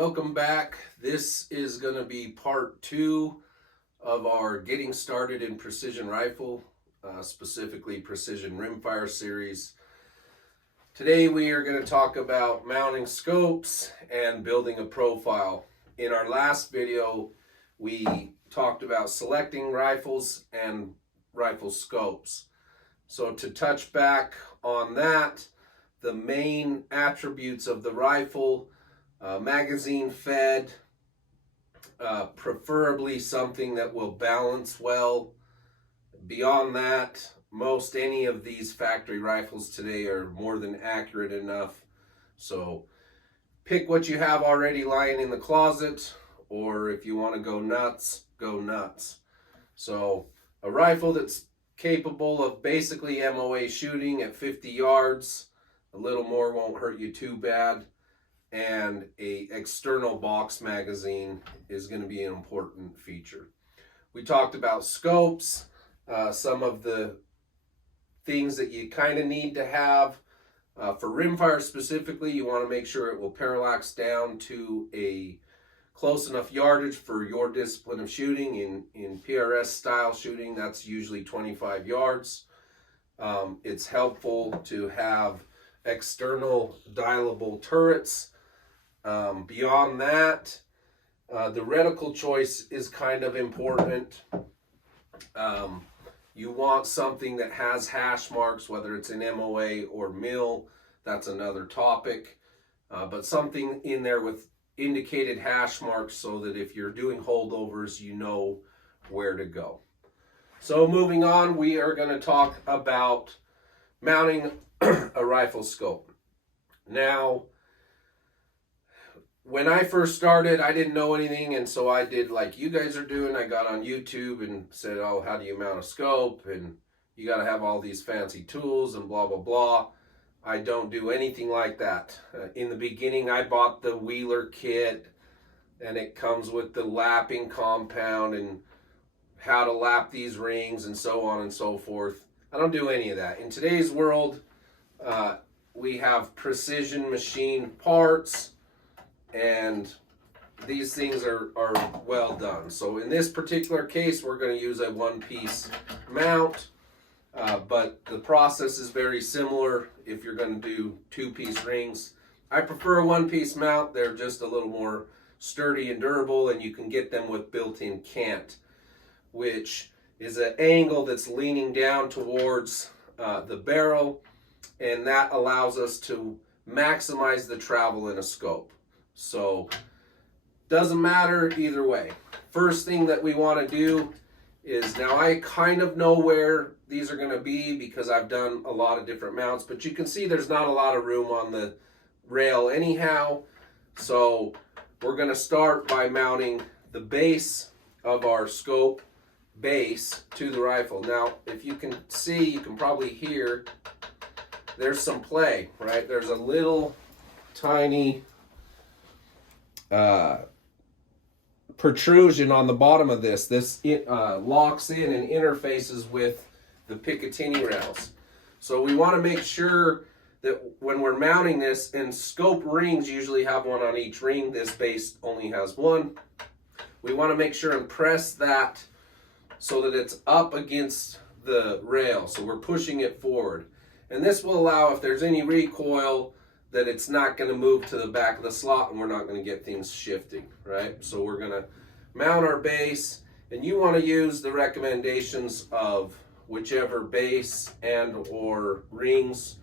Welcome back. This is going to be part 2 of our Getting Started in Precision Rifle, specifically Precision Rimfire series. Today we are going to talk about mounting scopes and building a profile. In our last video, we talked about selecting rifles and rifle scopes. So to touch back on that, the main attributes of the rifle: magazine fed, preferably something that will balance well. Beyond that, most any of these factory rifles today are more than accurate enough. So pick what you have already lying in the closet, or if you want to go nuts, go nuts. So a rifle that's capable of basically MOA shooting at 50 yards, a little more won't hurt you too bad, and a external box magazine is going to be an important feature. We talked about scopes, some of the things that you kind of need to have. For rimfire specifically, you want to make sure it will parallax down to a close enough yardage for your discipline of shooting. In PRS style shooting, that's usually 25 yards. It's helpful to have external dialable turrets. Beyond that, the reticle choice is kind of important. You want something that has hash marks, whether it's an MOA or mil, that's another topic. But something in there with indicated hash marks so that if you're doing holdovers, you know where to go. So moving on, we are going to talk about mounting a rifle scope. Now, when I first started, I didn't know anything, and so I did like you guys are doing. I got on YouTube and said, oh, how do you mount a scope? And you got to have all these fancy tools and blah, blah, blah. I don't do anything like that. In the beginning, I bought the Wheeler kit, and it comes with the lapping compound and how to lap these rings and so on and so forth. I don't do any of that. In today's world, we have precision machine parts, and these things are well done. So in this particular case, we're going to use a one-piece mount, but the process is very similar if you're going to do two-piece rings. I prefer a one-piece mount. They're just a little more sturdy and durable, and you can get them with built-in cant, which is an angle that's leaning down towards the barrel, and that allows us to maximize the travel in a scope. So doesn't matter either way. First thing that we want to do is, now I kind of know where these are going to be because I've done a lot of different mounts, but you can see there's not a lot of room on the rail anyhow. So we're going to start by mounting the base of our scope base to the rifle. Now, if you can see, you can probably hear, there's some play, right? There's a little tiny protrusion on the bottom of this. This locks in and interfaces with the Picatinny rails. So we want to make sure that when we're mounting this, and scope rings usually have one on each ring, this base only has one. We want to make sure and press that so that it's up against the rail. So we're pushing it forward. And this will allow, if there's any recoil, that it's not going to move to the back of the slot and we're not going to get things shifting, right? So we're going to mount our base, and you want to use the recommendations of whichever base and or rings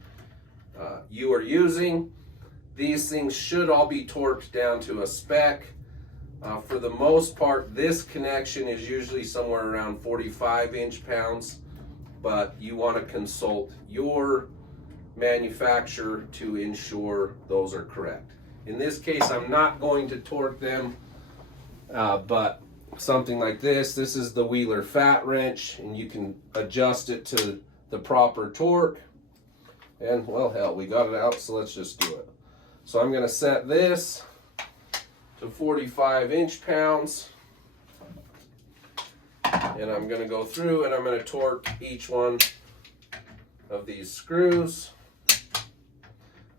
you are using. These things should all be torqued down to a spec. For the most part, this connection is usually somewhere around 45 inch-pounds, but you want to consult your manufacturer to ensure those are correct. In this case, I'm not going to torque them, but something like this is the Wheeler fat wrench, and you can adjust it to the proper torque. And well, hell, we got it out, so let's just do it. So I'm going to set this to 45 inch-pounds, and I'm going to go through and I'm going to torque each one of these screws.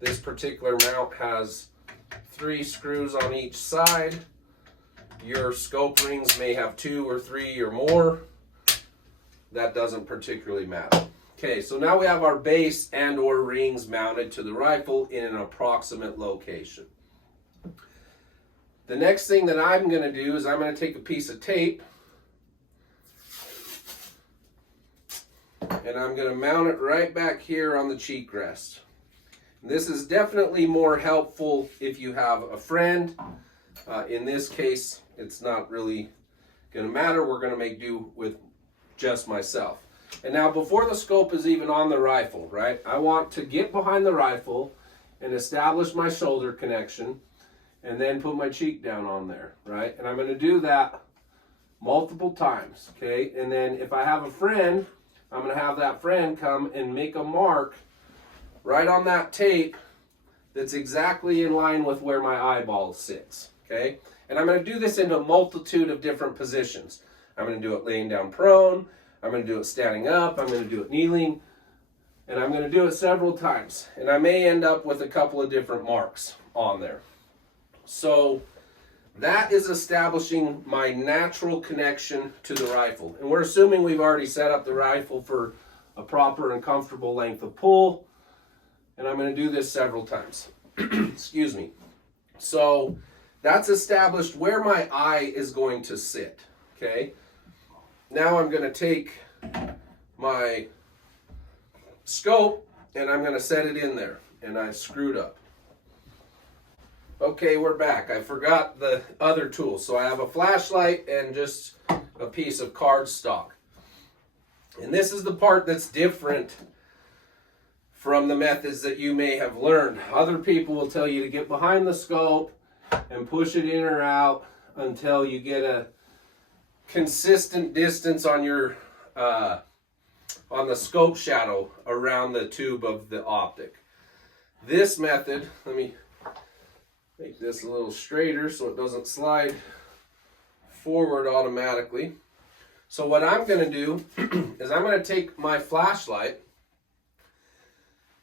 This particular mount has 3 screws on each side. Your scope rings may have 2 or 3 or more. That doesn't particularly matter. Okay, so now we have our base and or rings mounted to the rifle in an approximate location. The next thing that I'm going to do is I'm going to take a piece of tape and I'm going to mount it right back here on the cheek rest. This is definitely more helpful if you have a friend. In this case, it's not really going to matter. We're going to make do with just myself. And now before the scope is even on the rifle, right, I want to get behind the rifle and establish my shoulder connection and then put my cheek down on there, right? And I'm going to do that multiple times, okay? And then if I have a friend, I'm going to have that friend come and make a mark right on that tape that's exactly in line with where my eyeball sits, okay? And I'm going to do this in a multitude of different positions. I'm going to do it laying down prone, I'm going to do it standing up, I'm going to do it kneeling, and I'm going to do it several times. And I may end up with a couple of different marks on there. So that is establishing my natural connection to the rifle. And we're assuming we've already set up the rifle for a proper and comfortable length of pull. And I'm going to do this several times. Excuse me. So that's established where my eye is going to sit. Okay. Now I'm going to take my scope and I'm going to set it in there. And I've screwed up. Okay, we're back. I forgot the other tools. So I have a flashlight and just a piece of cardstock. And this is the part that's different from the methods that you may have learned. Other people will tell you to get behind the scope and push it in or out until you get a consistent distance on your on the scope shadow around the tube of the optic. This method, let me make this a little straighter so it doesn't slide forward automatically. So what I'm going to do is I'm going to take my flashlight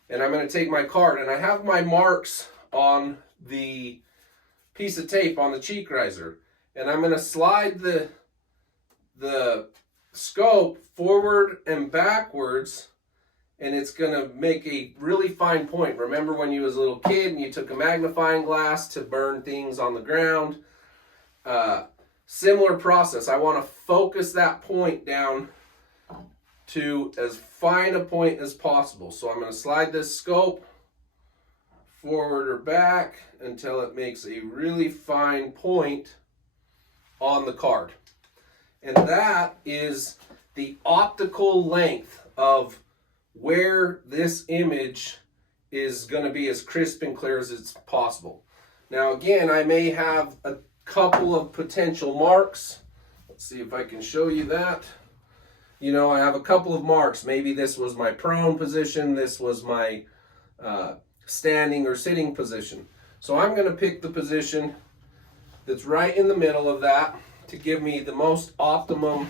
and I'm going to take my card, and I have my marks on the piece of tape on the cheek riser, and I'm going to slide the scope forward and backwards, and it's going to make a really fine point. Remember when you was a little kid and you took a magnifying glass to burn things on the ground? Similar process. I want to focus that point down to as fine a point as possible. So I'm going to slide this scope forward or back until it makes a really fine point on the card. And that is the optical length of where this image is going to be as crisp and clear as it's possible. Now again, I may have a couple of potential marks. Let's see if I can show you that. You know, I have a couple of marks. Maybe this was my prone position, this was my standing or sitting position. So I'm going to pick the position that's right in the middle of that to give me the most optimum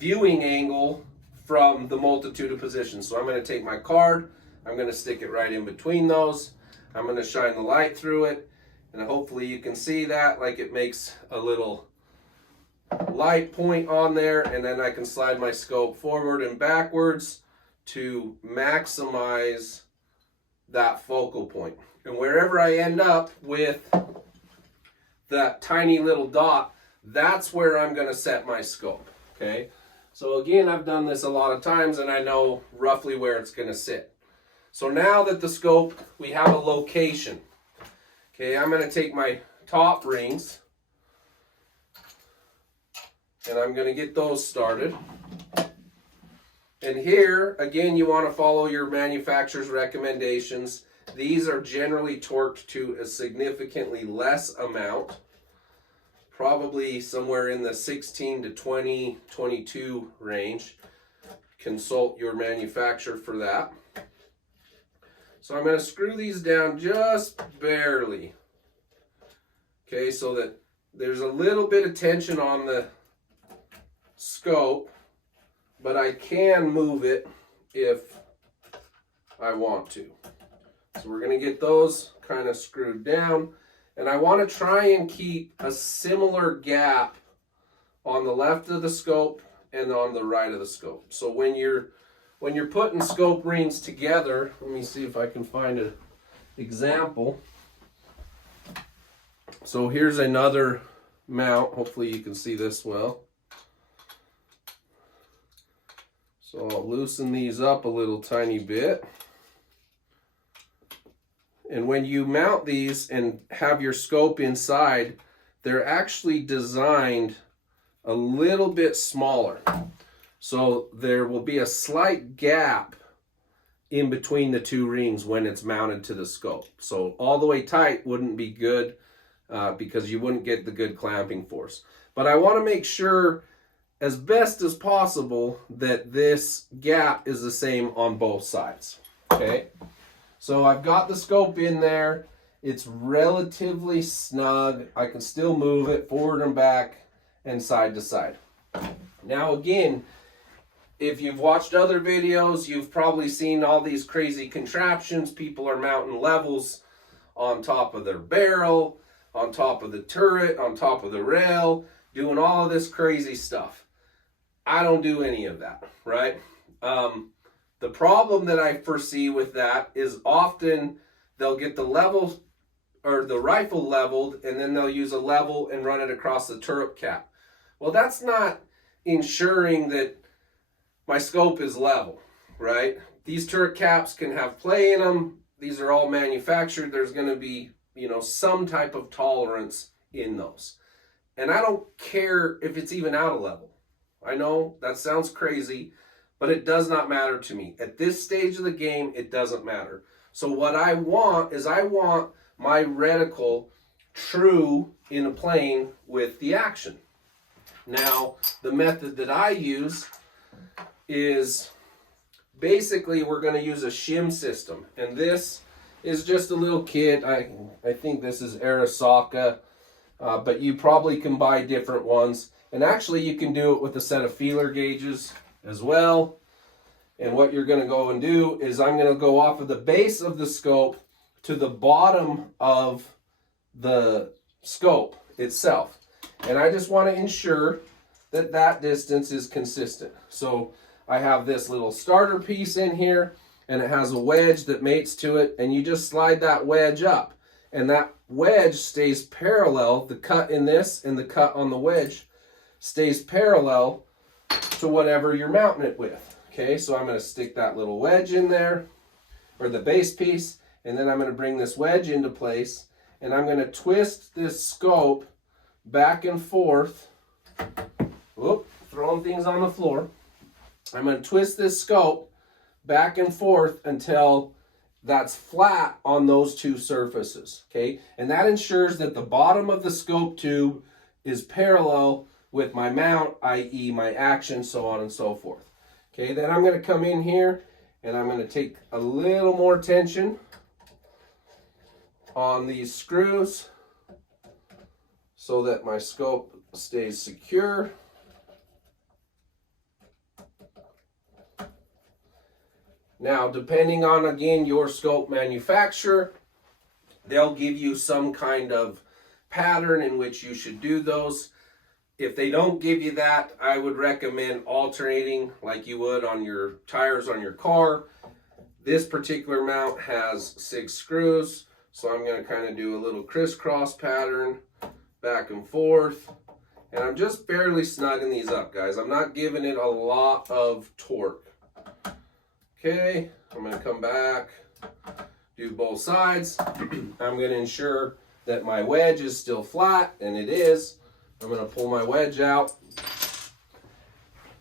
viewing angle from the multitude of positions. So I'm going to take my card, I'm going to stick it right in between those, I'm going to shine the light through it, and hopefully you can see that, like it makes a little light point on there, and then I can slide my scope forward and backwards to maximize that focal point. And wherever I end up with that tiny little dot, that's where I'm going to set my scope. Okay, so again, I've done this a lot of times and I know roughly where it's going to sit. So now that the scope, we have a location. Okay, I'm going to take my top rings and I'm going to get those started. And here, again, you want to follow your manufacturer's recommendations. These are generally torqued to a significantly less amount, probably somewhere in the 16 to 20, 22 range. Consult your manufacturer for that. So I'm going to screw these down just barely. Okay, so that there's a little bit of tension on the scope, but I can move it if I want to. So we're going to get those kind of screwed down. And I want to try and keep a similar gap on the left of the scope and on the right of the scope. So when you're putting scope rings together, let me see if I can find an example. So here's another mount. Hopefully you can see this well. So I'll loosen these up a little tiny bit. And when you mount these and have your scope inside, they're actually designed a little bit smaller. So there will be a slight gap in between the two rings when it's mounted to the scope. So all the way tight wouldn't be good because you wouldn't get the good clamping force. But I want to make sure as best as possible that this gap is the same on both sides. Okay, so I've got the scope in there. It's relatively snug. I can still move it forward and back and side to side. Now again, if you've watched other videos, you've probably seen all these crazy contraptions. People are mounting levels on top of their barrel, on top of the turret, on top of the rail, doing all of this crazy stuff. I don't do any of that, right? The problem that I foresee with that is often they'll get the level or the rifle leveled and then they'll use a level and run it across the turret cap. Well, that's not ensuring that my scope is level, right? These turret caps can have play in them. These are all manufactured. There's going to be, some type of tolerance in those. And I don't care if it's even out of level. I know that sounds crazy, but it does not matter to me. At this stage of the game, it doesn't matter. So what I want is I want my reticle true in a plane with the action. Now, the method that I use is basically we're going to use a shim system. And this is just a little kit. I think this is Arasaka, but you probably can buy different ones. And actually you can do it with a set of feeler gauges as well. And what you're going to go and do is I'm going to go off of the base of the scope to the bottom of the scope itself. And I just want to ensure that that distance is consistent. So I have this little starter piece in here and it has a wedge that mates to it, and you just slide that wedge up and that wedge stays parallel. The cut in this and the cut on the wedge stays parallel to whatever you're mounting it with. Okay, so I'm going to stick that little wedge in there, or the base piece, and then I'm going to bring this wedge into place, and I'm going to twist this scope back and forth. Whoop, throwing things on the floor. I'm going to twist this scope back and forth until that's flat on those two surfaces. Okay, and that ensures that the bottom of the scope tube is parallel with my mount, i.e. my action, so on and so forth. Okay, then I'm going to come in here and I'm going to take a little more tension on these screws so that my scope stays secure. Now, depending on, again, your scope manufacturer, they'll give you some kind of pattern in which you should do those. If they don't give you that, I would recommend alternating like you would on your tires on your car. This particular mount has 6 screws, so I'm going to kind of do a little crisscross pattern back and forth. And I'm just barely snugging these up, guys. I'm not giving it a lot of torque. Okay, I'm going to come back, do both sides. I'm going to ensure that my wedge is still flat, and it is. I'm going to pull my wedge out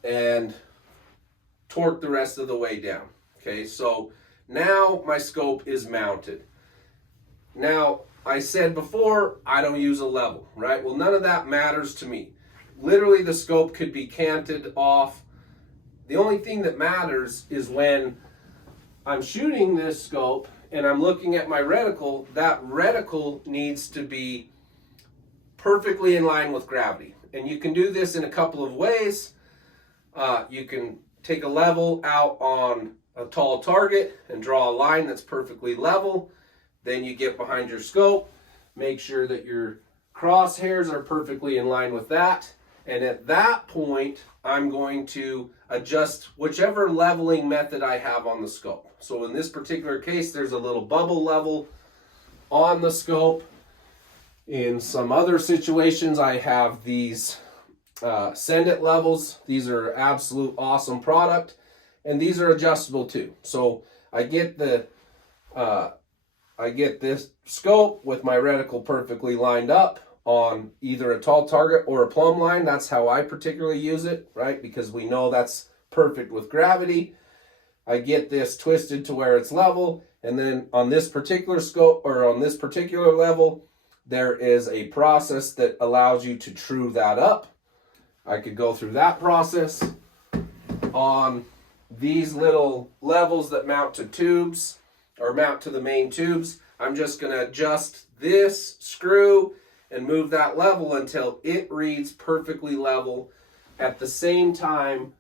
and torque the rest of the way down. Okay, so now my scope is mounted. Now, I said before, I don't use a level, right? Well, none of that matters to me. Literally, the scope could be canted off. The only thing that matters is when I'm shooting this scope and I'm looking at my reticle, that reticle needs to be perfectly in line with gravity. And you can do this in a couple of ways. You can take a level out on a tall target and draw a line that's perfectly level. Then you get behind your scope, make sure that your crosshairs are perfectly in line with that. And at that point, I'm going to adjust whichever leveling method I have on the scope. So in this particular case, there's a little bubble level on the scope. In some other situations, I have these send it levels. These are absolute awesome product, and these are adjustable too. So I get this scope with my reticle perfectly lined up on either a tall target or a plumb line. That's how I particularly use it, right? Because we know that's perfect with gravity. I get this twisted to where it's level, and then on this particular scope or on this particular level, there is a process that allows you to true that up. I could go through that process. On these little levels that mount to tubes or mount to the main tubes, I'm just going to adjust this screw and move that level until it reads perfectly level at the same time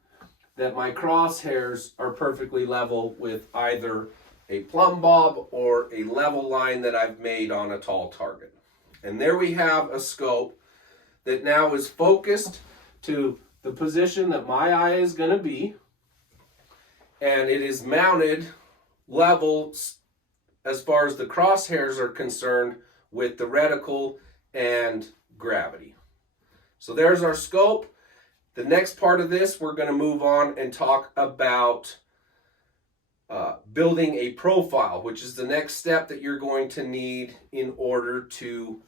that my crosshairs are perfectly level with either a plumb bob or a level line that I've made on a tall target. And there we have a scope that now is focused to the position that my eye is going to be, and it is mounted level as far as the crosshairs are concerned with the reticle and gravity. So there's our scope. The next part of this, we're going to move on and talk about building a profile, which is the next step that you're going to need in order to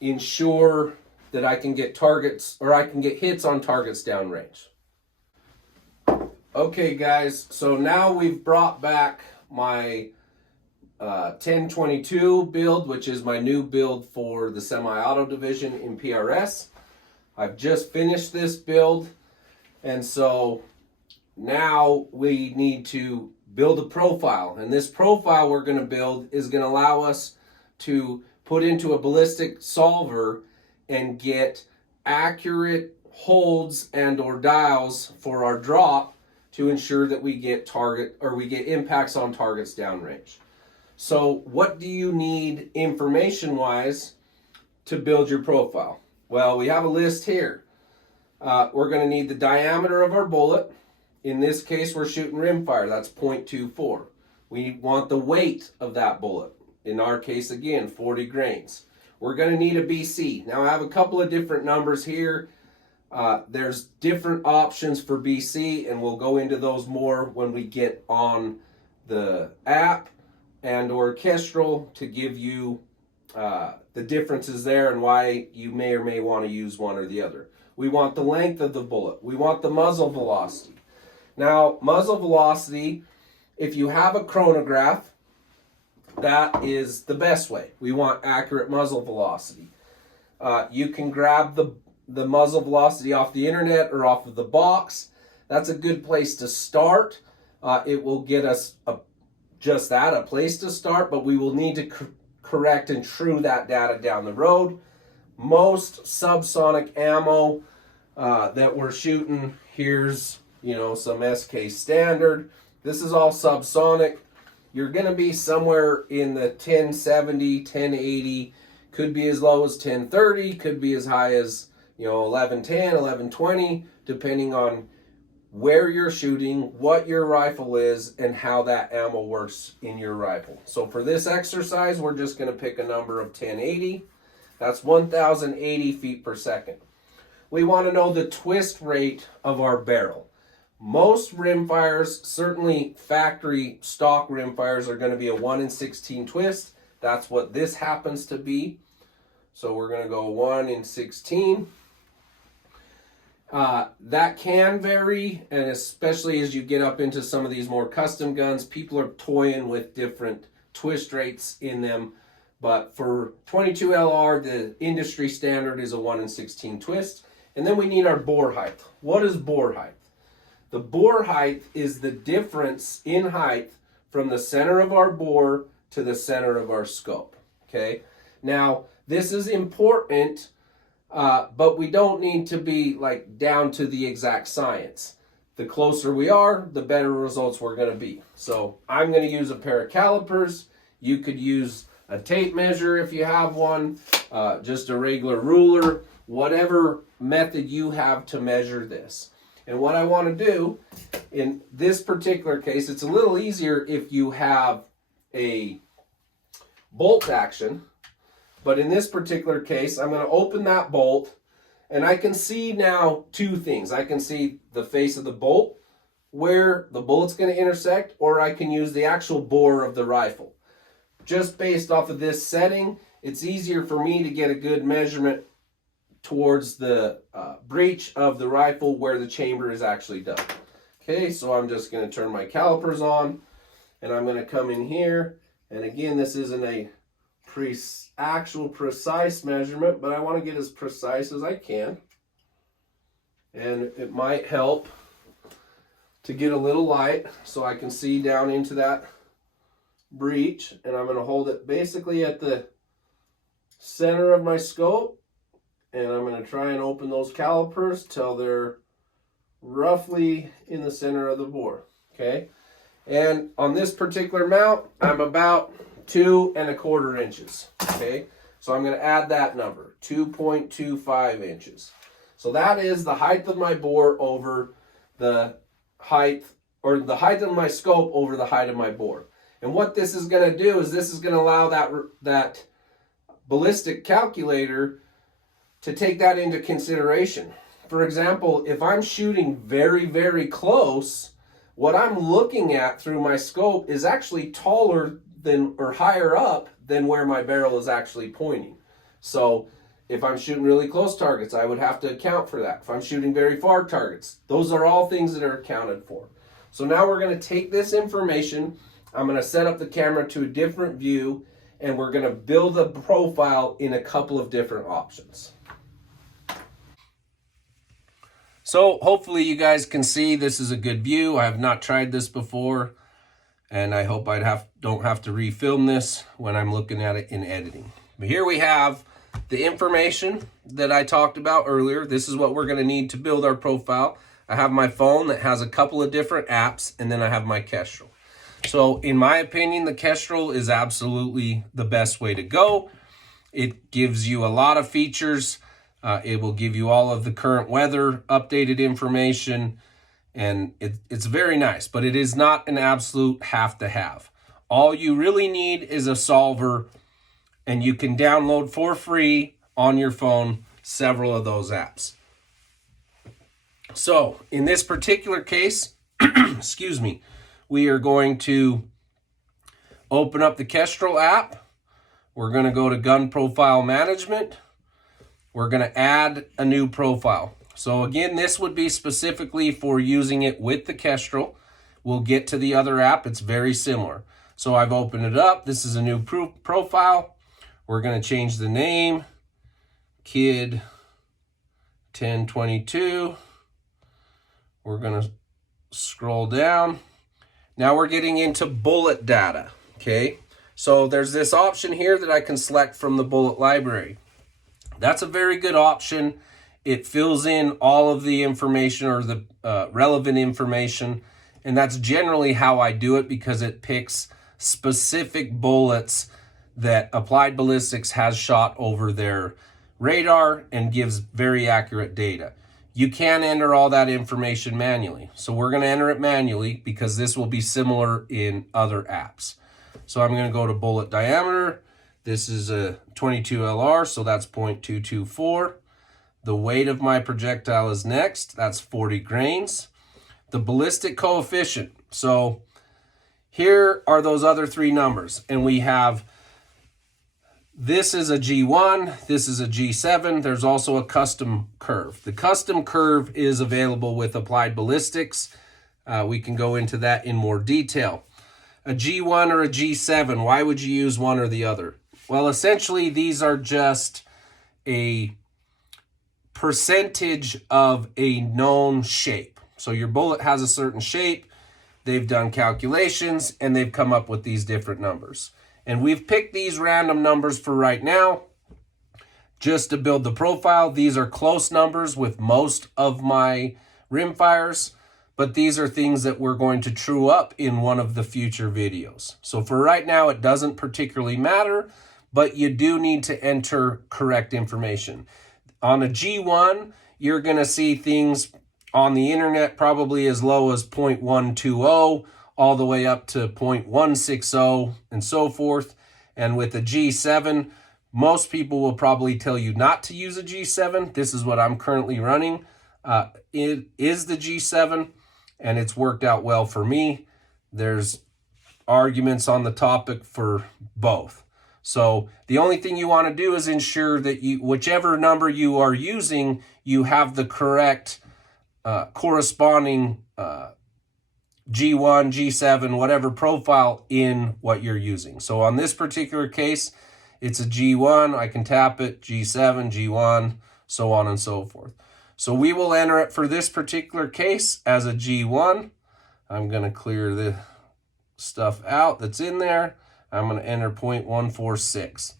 ensure that I can get targets, or I can get hits on targets downrange. Okay guys, so now we've brought back my 1022 build, which is my new build for the semi-auto division in PRS. I've just finished this build, and so now we need to build a profile. And this profile we're going to build is going to allow us to put into a ballistic solver and get accurate holds and or dials for our drop to ensure that we get target, or we get impacts on targets downrange. So what do you need information wise to build your profile? Well, we have a list here. We're going to need the diameter of our bullet. In this case, we're shooting rimfire. That's 0.24. We want the weight of that bullet. In our case, again, 40 grains. We're going to need a BC. Now, I have a couple of different numbers here. There's different options for BC, and we'll go into those more when we get on the app and or Kestrel to give you the differences there and why you may or may want to use one or the other. We want the length of the bullet. We want the muzzle velocity. Now, muzzle velocity, if you have a chronograph, that is the best way. We want accurate muzzle velocity. You can grab the muzzle velocity off the internet or off of the box. That's a good place to start. It will get us just that, a place to start, but we will need to correct and true that data down the road. Most subsonic ammo that we're shooting, here's some SK standard. This is all subsonic. You're going to be somewhere in the 1070, 1080, could be as low as 1030, could be as high as 1110, 1120, depending on where you're shooting, what your rifle is, and how that ammo works in your rifle. So for this exercise, we're just going to pick a number of 1080. That's 1080 feet per second. We want to know the twist rate of our barrel. Most rimfires, certainly factory stock rimfires, are going to be a 1 in 16 twist. That's what this happens to be. So we're going to go 1 in 16. That can vary, and especially as you get up into some of these more custom guns, people are toying with different twist rates in them. But for 22 LR, the industry standard is a 1 in 16 twist. And then we need our bore height. What is bore height? The bore height is the difference in height from the center of our bore to the center of our scope. Okay. Now, this is important, but we don't need to be like down to the exact science. the closer we are, the better results we're going to be. So I'm going to use a pair of calipers. You could use a tape measure if you have one, just a regular ruler, whatever method you have to measure this. And what I want to do in this particular case, it's a little easier if you have a bolt action, but in this particular case, I'm going to open that bolt, and I can see now two things. I can see the face of the bolt, where the bullet's going to intersect, or I can use the actual bore of the rifle. Just based off of this setting, it's easier for me to get a good measurement towards the breech of the rifle where the chamber is actually done. Okay, so I'm just going to turn my calipers on, and I'm going to come in here, and again, this isn't a actual precise measurement, but I want to get as precise as I can. And it might help to get a little light so I can see down into that breech, and I'm going to hold it basically at the center of my scope, and I'm going to try and open those calipers till they're roughly in the center of the bore. Okay, and on this particular mount, I'm about 2 1/4 inches. Okay, so I'm going to add that number, 2.25 inches. So that is the height of my bore over the height, or the height of my scope over the height of my bore. And what this is going to do is this is going to allow that ballistic calculator to take that into consideration. For example, if I'm shooting very, very close, what I'm looking at through my scope is actually taller than, or higher up than where my barrel is actually pointing. So if I'm shooting really close targets, I would have to account for that. If I'm shooting very far targets, those are all things that are accounted for. So now we're going to take this information, I'm going to set up the camera to a different view, and we're going to build a profile in a couple of different options. So hopefully you guys can see this is a good view. I have not tried this before, and I hope don't have to refilm this when I'm looking at it in editing. But here we have the information that I talked about earlier. This is what we're going to need to build our profile. I have my phone that has a couple of different apps, and then I have my Kestrel. So in my opinion, the Kestrel is absolutely the best way to go. It gives you a lot of features. It will give you all of the current weather, updated information, and it's very nice, but it is not an absolute have to have. All you really need is a solver, and you can download for free on your phone several of those apps. So in this particular case, excuse me, we are going to open up the Kestrel app. We're going to go to Gun Profile Management. We're going to add a new profile. So again, this would be specifically for using it with the Kestrel. We'll get to the other app. It's very similar. So I've opened it up. This is a new profile. We're going to change the name, Kid 1022. We're going to scroll down. Now we're getting into bullet data, okay? So there's this option here that I can select from the bullet library. That's a very good option. It fills in all of the information, or the relevant information, and that's generally how I do it, because it picks specific bullets that Applied Ballistics has shot over their radar and gives very accurate data. You can enter all that information manually. So we're going to enter it manually because this will be similar in other apps. So I'm going to go to bullet diameter. This is a 22 LR, so that's 0.224. The weight of my projectile is next. That's 40 grains. The ballistic coefficient. So here are those other three numbers. And we have, this is a G1, this is a G7. There's also a custom curve. The custom curve is available with Applied Ballistics. We can go into that in more detail. A G1 or a G7, why would you use one or the other? Well, essentially, these are just a percentage of a known shape. So your bullet has a certain shape. They've done calculations, and they've come up with these different numbers. And we've picked these random numbers for right now just to build the profile. These are close numbers with most of my rimfires, but these are things that we're going to true up in one of the future videos. So for right now, it doesn't particularly matter, but you do need to enter correct information. On a G1, you're going to see things on the internet probably as low as 0.120 all the way up to 0.160 and so forth. And with a G7, most people will probably tell you not to use a G7. This is what I'm currently running. It is the G7, and it's worked out well for me. There's arguments on the topic for both. So the only thing you want to do is ensure that whichever number you are using, you have the correct corresponding G1, G7, whatever profile in what you're using. So on this particular case, it's a G1. I can tap it, G7, G1, so on and so forth. So we will enter it for this particular case as a G1. I'm going to clear the stuff out that's in there. I'm going to enter 0.146.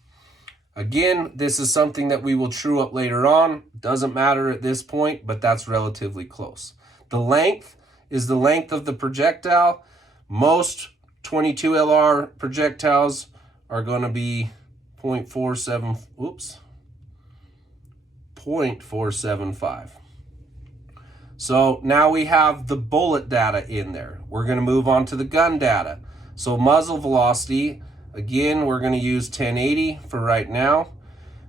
Again, this is something that we will true up later on. Doesn't matter at this point, but that's relatively close. The length is the length of the projectile. Most 22 LR projectiles are going to be 0.475. So now we have the bullet data in there. We're going to move on to the gun data. So muzzle velocity, again, we're going to use 1080 for right now.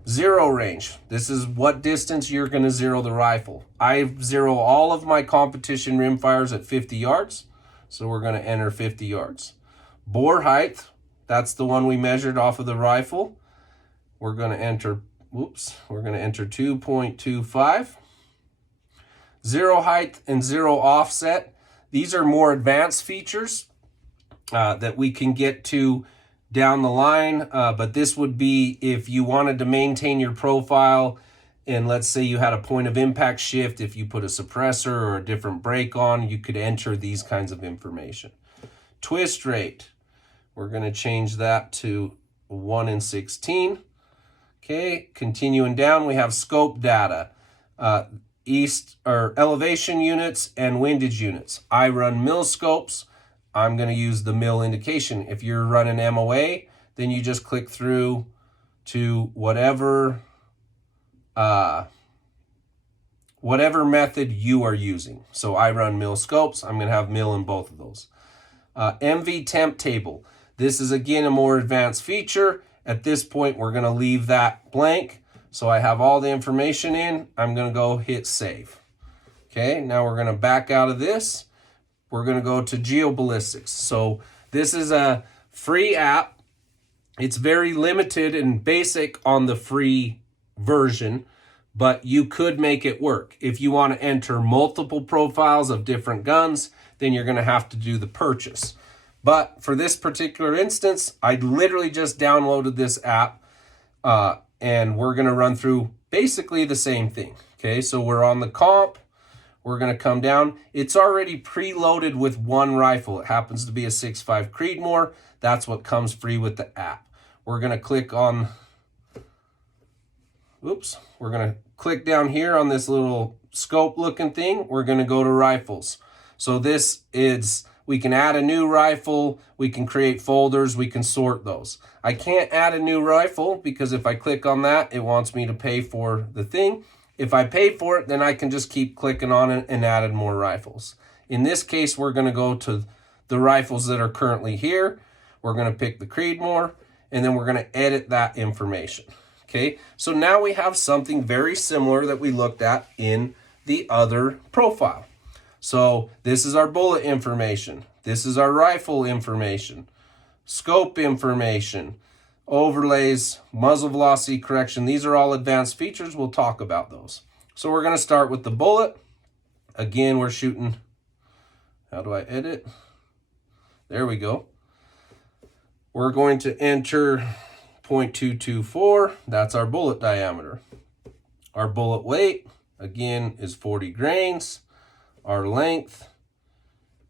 Zero range. This is what distance you're going to zero the rifle. I zero all of my competition rimfires at 50 yards. So we're going to enter 50 yards. Bore height, that's the one we measured off of the rifle. We're going to enter, we're going to enter 2.25. Zero height and zero offset. These are more advanced features that we can get to down the line, but this would be if you wanted to maintain your profile and let's say you had a point of impact shift, if you put a suppressor or a different brake on, you could enter these kinds of information. Twist rate, we're going to change that to 1 in 16. Okay, continuing down, we have scope data, east or elevation units and windage units. I run mil scopes. I'm going to use the mil indication. If you're running MOA, then you just click through to whatever method you are using. So I run mil scopes. I'm going to have mil in both of those. MV temp table. This is again a more advanced feature. At this point, we're going to leave that blank. So I have all the information in. I'm going to go hit save. Okay, now we're going to back out of this. We're going to go to geoballistics. So this is a free app. It's very limited and basic on the free version, but you could make it work. If you want to enter multiple profiles of different guns, then you're going to have to do the purchase. But for this particular instance, I literally just downloaded this app and we're going to run through basically the same thing. Okay, so we're on the comp. We're going to come down. It's already preloaded with one rifle. It happens to be a 6.5 Creedmoor. That's what comes free with the app. We're going to click on, we're going to click down here on this little scope looking thing. We're going to go to rifles. So this is, we can add a new rifle. We can create folders. We can sort those. I can't add a new rifle because if I click on that, it wants me to pay for the thing. If I pay for it, then I can just keep clicking on it and add more rifles. In this case, we're going to go to the rifles that are currently here. We're going to pick the Creedmoor, and then we're going to edit that information. Okay, so now we have something very similar that we looked at in the other profile. So this is our bullet information. This is our rifle information, scope information, overlays, muzzle velocity correction. These are all advanced features. We'll talk about those. So we're going to start with the bullet. Again, we're shooting. How do I edit? There we go. We're going to enter 0.224. That's our bullet diameter. Our bullet weight, again, is 40 grains. Our length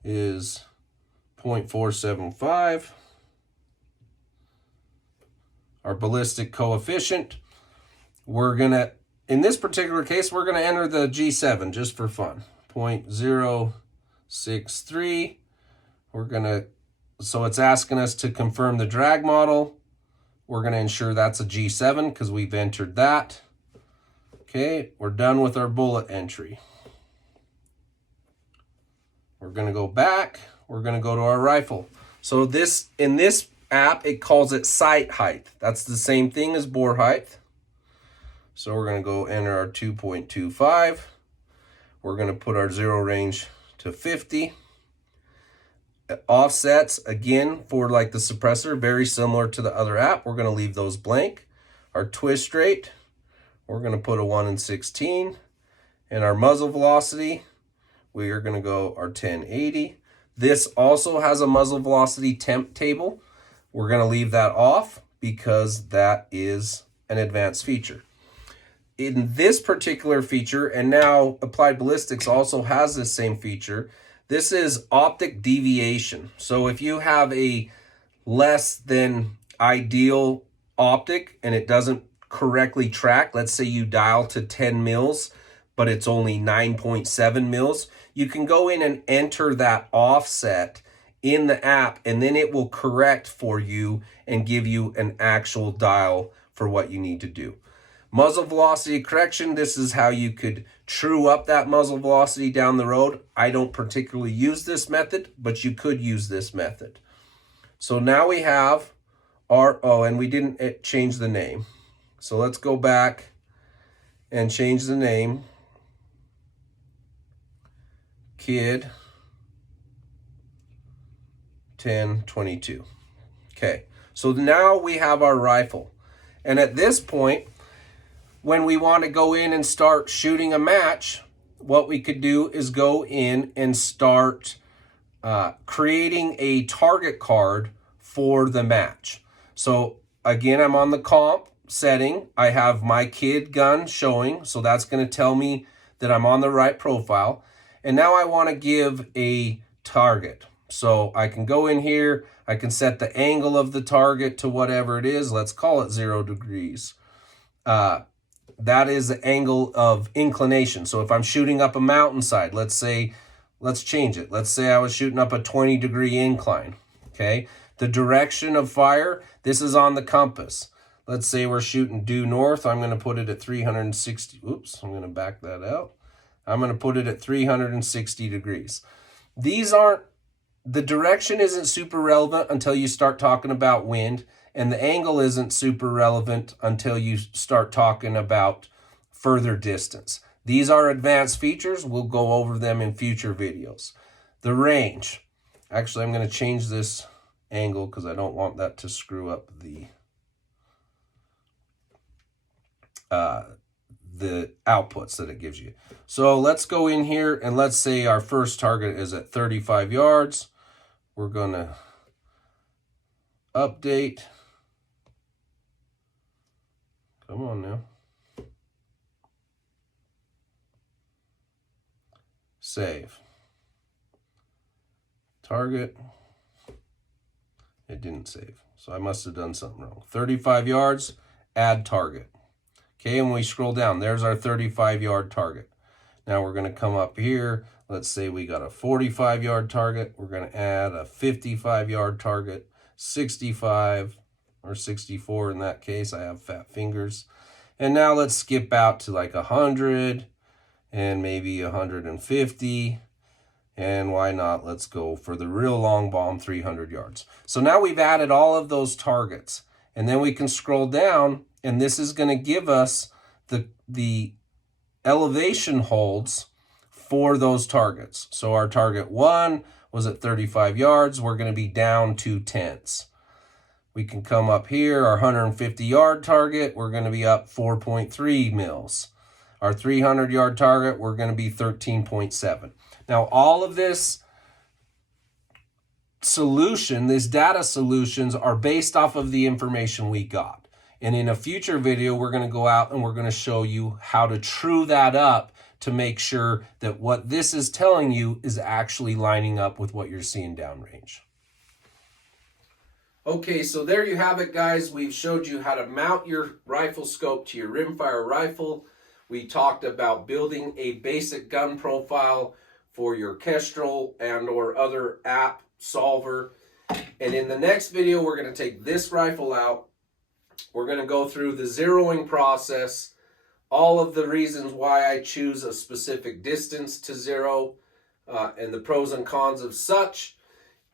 is 0.475. Our ballistic coefficient, we're going to, in this particular case, we're going to enter the G7 just for fun. 0.0 6.3. We're gonna, so it's asking us to confirm the drag model. We're gonna ensure that's a G7 because we've entered that. Okay, we're done with our bullet entry. We're gonna go back, we're gonna go to our rifle. So this, in this app, it calls it sight height. That's the same thing as bore height. So we're gonna go enter our 2.25. We're gonna put our zero range to 50. Offsets, again, for like the suppressor, very similar to the other app. We're gonna leave those blank. Our twist rate, we're gonna put a 1 in 16. And our muzzle velocity, we are gonna go our 1080. This also has a muzzle velocity temp table. We're gonna leave that off because that is an advanced feature. In this particular feature, and now Applied Ballistics also has this same feature, this is optic deviation. So if you have a less than ideal optic and it doesn't correctly track, let's say you dial to 10 mils, but it's only 9.7 mils, you can go in and enter that offset in the app, and then it will correct for you and give you an actual dial for what you need to do. Muzzle velocity correction, this is how you could true up that muzzle velocity down the road. I don't particularly use this method, but you could use this method. So now we have our, oh, and we didn't change the name. So let's go back and change the name. Kid 1022. Okay, so now we have our rifle. And at this point, when we want to go in and start shooting a match, what we could do is go in and start creating a target card for the match. So again, I'm on the comp setting. I have my kid gun showing, so that's going to tell me that I'm on the right profile. And now I want to give a target. So I can go in here, I can set the angle of the target to whatever it is. Let's call it 0 degrees. That is the angle of inclination. So if I'm shooting up a mountainside, let's say, let's change it. Let's say I was shooting up a 20-degree incline, okay? The direction of fire, this is on the compass. Let's say we're shooting due north. I'm going to put it at 360. Oops, I'm going to back that out. I'm going to put it at 360 degrees. These aren't, the direction isn't super relevant until you start talking about wind. And the angle isn't super relevant until you start talking about further distance. These are advanced features. We'll go over them in future videos. The range. Actually, I'm going to change this angle because I don't want that to screw up the outputs that it gives you. So let's go in here and let's say our first target is at 35 yards. We're going to update. Come on now. Save. Target. It didn't save. So I must have done something wrong. 35 yards, add target. Okay, and we scroll down. There's our 35-yard target. Now we're going to come up here. Let's say we got a 45-yard target. We're going to add a 55-yard target, 65 or 64 in that case. I have fat fingers. And now let's skip out to like 100 and maybe 150. And why not? Let's go for the real long bomb, 300 yards. So now we've added all of those targets. And then we can scroll down, and this is going to give us the elevation holds for those targets. So our target 1 was at 35 yards. We're going to be down 2/10. We can come up here, our 150-yard target, we're going to be up 4.3 mils. Our 300-yard target, we're going to be 13.7. Now, all of this solution, these data solutions are based off of the information we got. And in a future video, we're going to go out and we're going to show you how to true that up to make sure that what this is telling you is actually lining up with what you're seeing downrange. Okay, so there you have it, guys. We've showed you how to mount your rifle scope to your rimfire rifle. We talked about building a basic gun profile for your Kestrel and or other app solver. And in the next video, we're going to take this rifle out. We're going to go through the zeroing process, all of the reasons why I choose a specific distance to zero, and the pros and cons of such.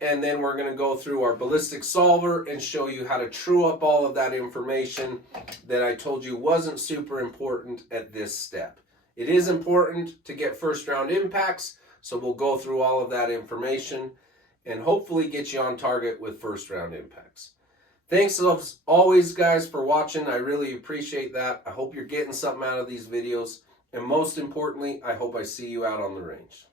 And then we're going to go through our ballistic solver and show you how to true up all of that information that I told you wasn't super important at this step. It is important to get first round impacts, so we'll go through all of that information and hopefully get you on target with first round impacts. Thanks as always, guys, for watching. I really appreciate that. I hope you're getting something out of these videos. And most importantly, I hope I see you out on the range.